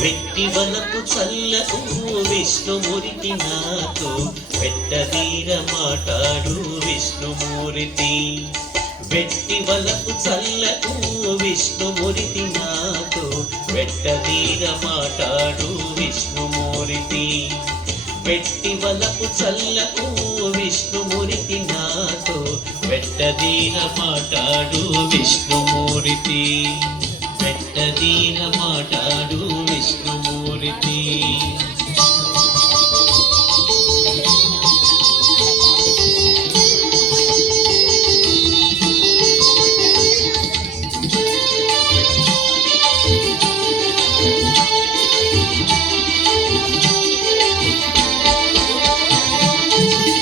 వెట్టి వలపు చల్లకు విష్ణుమూర్తి నాతో పెట్టదీర మాటాడు విష్ణుమూర్తి. వెట్టి వలపు చల్లకు విష్ణుమూర్తి నాతో పెట్టదీర మాటాడు విష్ణుమూర్తి. వెట్టి వలపు చల్లకు విష్ణుమూర్తి నాతో పెట్టదీర మాటాడు విష్ణుమూర్తి. పెట్టదీర మాటాడు విష్ణుమూర్తి.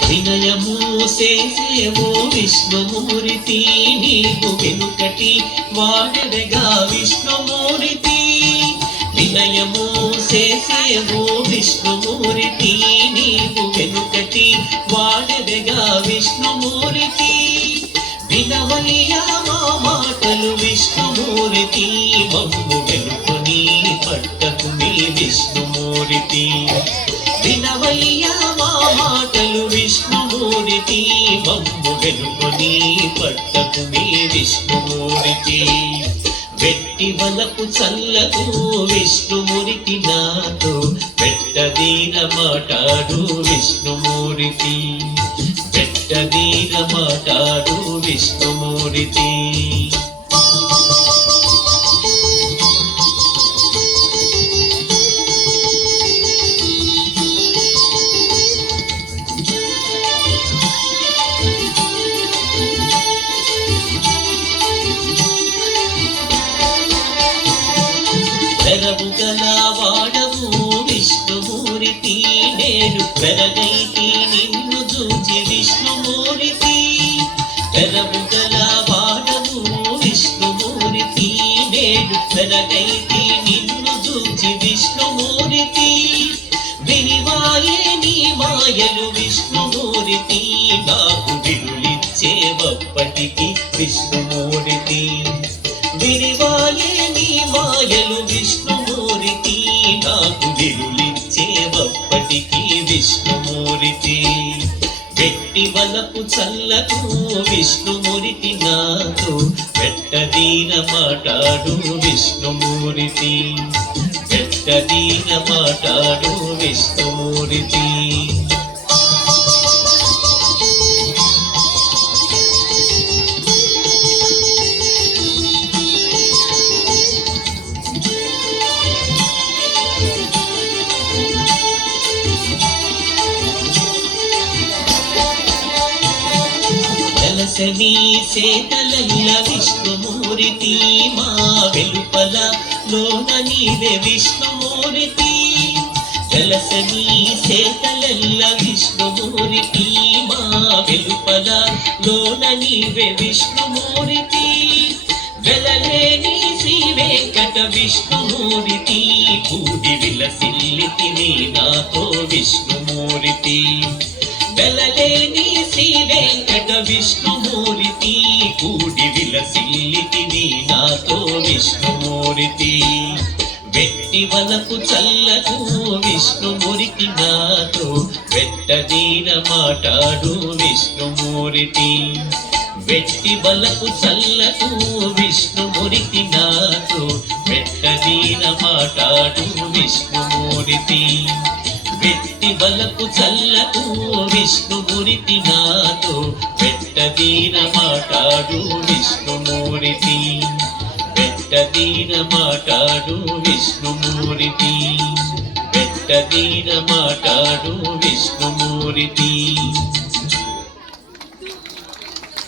వినయము చేసేవో విష్ణుమూర్తి నీవు వెనుకటి వాడెదగా విష్ణుమూర్తి. వినయము చేసేవో విష్ణుమూర్తి నీవు వెనుకటి వాడెదగా విష్ణుమూర్తి. వినవయ్యా మా మాటలు విష్ణుమూర్తి మమ్ము వెనుకొని పట్టకు మీ విష్ణుమూర్తి. వినవయ్యా మా మాటలు విష్ణుమూర్తి మమ్ము వెనుకొని పట్టకు మీ విష్ణుమూర్తి. వెట్టి వలపు చల్లకు విష్ణుమూర్తి నాతో పెట్టదీర మాటాడు విష్ణుమూర్తి. పెట్టదీర మాటాడు విష్ణుమూర్తి. వెరవు గల వాడవు విష్ణుమూర్తి నేను వెరగైతి నిన్ను చూచి విష్ణుమూర్తి. వెరవు గల వాడవు విష్ణుమూర్తి నేను వెరగైతి నిన్ను చూచి విష్ణుమూర్తి. వినివాయే నీ మాయలు విష్ణుమూర్తి నాకు విడులిచ్చేవప్పటికి విష్ణుమూర్తి. వినివాయే నీ మాయలు విష్ణుమూర్తి నాకు విడులిచ్చేవప్పటికి విష్ణుమూర్తి. వెట్టి వలపు చల్లకు విష్ణుమూర్తి నాతో పెట్టదీర మాటాడు విష్ణుమూర్తి. పెట్టదీర మాటాడు విష్ణుమూర్తి. వెలసని సేతలల్ల విష్ణుమూర్తి మా వెలుపల లోన నీవే విష్ణుమూర్తి. వెలసని సేతలల్ల విష్ణుమూర్తి మా వెలుపల లోన నీవే విష్ణుమూర్తి. వెలలేని శ్రీ వెంకట విష్ణుమూర్తి కూడి విలసిల్లితివి నాతో విష్ణుమూర్తి. వెలలేని శ్రీ వెంకట విష్ణుమూర్తి కూడి విలసిల్లితివి నాతో విష్ణుమూర్తి. వెట్టి వలపు చల్లకు విష్ణుమూర్తి నాతో పెట్టదీర మాటాడు విష్ణుమూర్తి. వెట్టి వలపు చల్లకు విష్ణుమూర్తి నాతో పెట్టదీర మాటాడు విష్ణుమూర్తి. వెట్టి వలపు చల్లకు విష్ణుమూర్తి నాతో పెట్టదీర మాటాడు విష్ణుమూర్తి. పెట్టదీర మాటాడు విష్ణుమూర్తి. పెట్టదీర మాటాడు విష్ణుమూర్తి.